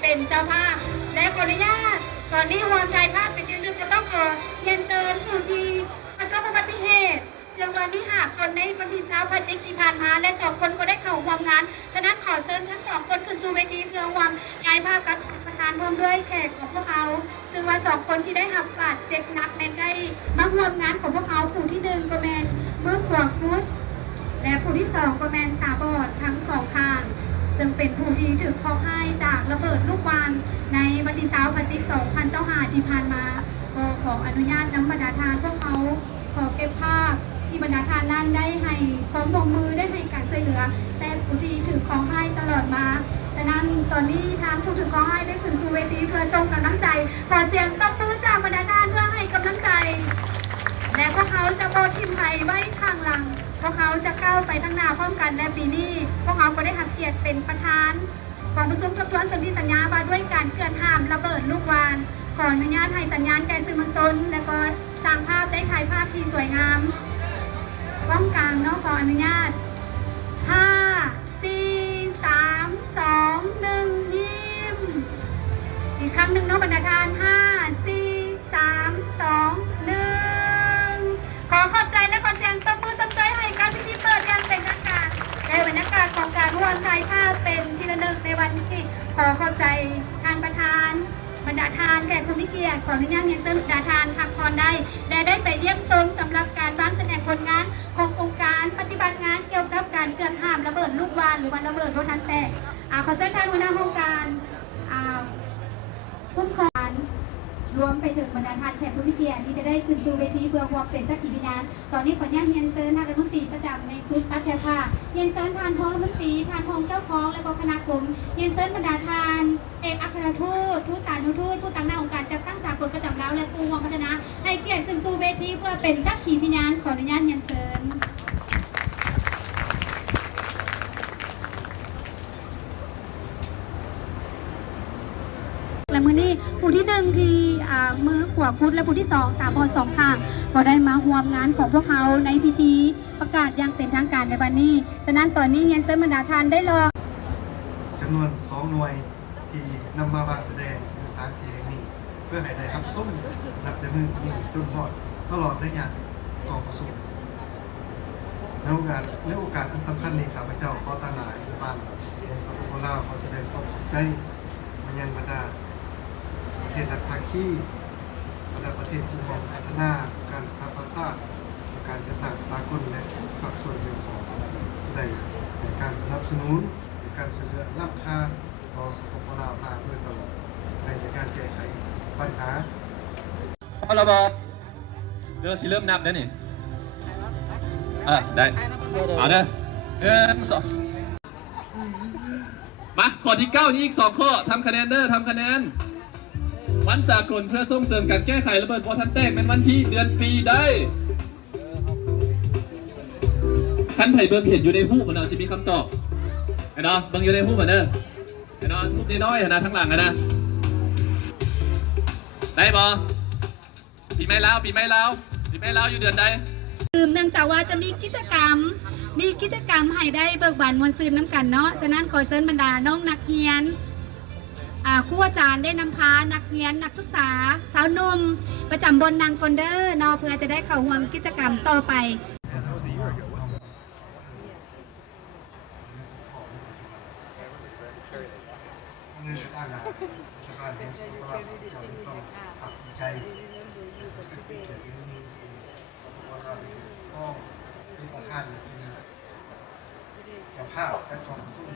เป็นเจ้าภาพและขออนุญาตก่อนนี้วางใจภาพเป็นที่หนึ่งจะต้องขอเรียนเชิญผู้ที่ประสบอุบัติเหตุเชียงวันที่5 คนในวันที่20 พฤศจิกายนที่ผ่านมาและ2 คนก็ได้เข้าร่วมงานฉะนั้นขอเชิญทั้ง2 คนขึ้นสู่เวทีเพื่อวางใจภาพกับประธานพร้อมด้วยแขกของพวกเขาจึงว่า2 คนที่ได้รับบาดเจ็บหนักแมนได้มาร่วมงานของพวกเขาผู้ที่1ก็แมนมือขวาฟุตและผู้ที่2ก็แมนตาบอดทั้ง2 ข้างซึ่งเป็นผู้ที่ถือข้อให้จากระเบิดลูกวานในวันที่20 พฤศจิกายน 2025 ที่ผ่านมาก็ขออนุญาตนำบรรดาทานพวกเขาขอเก็บภาพที่บรรดาทานนั้นได้ให้พร้อมลงมือได้ให้การช่วยเหลือแต่ผู้ที่ถือของให้ตลอดมาฉะนั้นตอนนี้ทางผู้ถือของให้ได้ขึ้นสู่เวทีเพื่อส่งกำลังใจขอเสียงตบมือจากบรรดาทานเพื่อให้กำลังใจและพวกเขาจะโบทิมไทยไว้ข้างหลังพวกเขาจะก้าวไปข้างหน้าพร้อมกันและปีนี้พวกเขาก็ได้รับเกียรติเป็นประธานกองประชุมทบทวนสนธิสัญญาว่าด้วยการเกินห้ามระเบิดลูกวานขออนุญาตให้สัญญาณแก่สื่อมวลชนและก็สร้างภาพได้ถ่ายภาพที่สวยงามกล้องกลางเนาะขออนุญาต5 4 3 2 1ยิ้มอีกครั้งหนึ่งเนาะบรรดาทาน5 4 3 2 1ขอขอบใจและขอเสียงตบมือสำใจให้การพิธีเปิดอย่างเป็นทางการในบรรยากาศของการร่วมถ่ายภาพเป็นที่ระลึกในวันที่ขอขอบใจทางประธานบรรดาทานแขกผู้มีเกียรติขออนุญาตเรียนเชิญบรรดาทานพักผ่อนได้และได้ไปเยี่ยมชมสำหรับการวางแสดงผลงานขององค์การปฏิบัติงานเกี่ยวกับการเตือนห้ามระเบิดลูกวานหรือวันระเบิดรถทันแตกขอเชิญท่านหัวหน้าโครงการคุ้มครองรวมไปถึงบรรดาท่านแขกผู้มีเกียรติที่จะได้ขึ้นสู่เวทีเพื่อร่วมเป็นสักขีพยานตอนนี้ขออนุญาตเรียนเชิญท่านรัฐมนตรีประจำในจุดตัดแถวผ้าเรียนเชิญท่านรองรัฐมนตรีท่านรองเจ้าของและก็คณะกรมเรียนเชิญบรรดาท่านเอกอัครทูตทูตต่างทูตผู้ต่างหน้าองค์การจัดตั้งสากลประจำลาวและผู้ร่วมพัฒนาให้เกียรติขึ้นสู่เวทีเพื่อเป็นสักขีพยานขออนุญาตเรียนเชิญและมือนี้ผู้ที่1ที่มือขวาพุทธและผู้ที่2ตาบอด2 ข้างก็ได้มาร่วมงานของพวกเขาในพิธีประกาศอย่างเป็นทางการในวันนี้ฉะนั้นตอนนี้เรียนเชิญบรรดาท่านได้รอจำนวน2 หน่วยที่นำมาวางแสดงในสถานที่แห่งนี้เพื่อให้ได้รับส้มนับแต่มือนี้จนหอดตลอดระยะกองประชุมในโอกาสอันสำคัญนี้ข้าพเจ้าขอตั้งหน้าอยู่บ้านในสปปลาวขอแสดงความขอบใจมายังบรรดาประเทศภาคีบรรดาประเทศผู้ร่วมพัฒนาการสร้างภาษาการจัดตั้งสากลและภาคส่วนเกี่ยวข้องในการสนับสนุนในการเสนอรับค่าต่อสปปลาวมาโดยตลอดในการแก้ไขปัญหาเราบอกเริ่มสิเริ่มนับได้นี่ได้เอาเด้อ1 2มาข้อที่9นี้อีก2 ข้อทำคะแนนเด้อทำคะแนนวันสากลเพื่อส่งเสริมการแก้ไขระเบิดวอทันแตกเป็นวันที่เดือนปีได้ขั้นไผ่เบิ่งเห็นอยู่ในหูมันเอาสิมีคำตอบไอ้น้องเบิ่งอยู่ในหูมันเด้อไอ้น้องทุบน้อยๆนะทั้งหลังนะได้บ่ปีไม่แล้วอยู่เดือนใดเนื่องจากว่าจะมีกิจกรรมให้ได้เบิกบานมวลซืนน้ำกันเนาะฉะนั้นขอเชิญบรรดาน้องนักเรียนครูอาจารย์ได้นำพานักเรียนนักศึกษาสาวนุ่มประจำบนนางคอนเดอร์เนาะเพื่อจะได้เข้าร่วมกิจกรรมต่อไปก็เป็นประธานจะภาพการกองสู้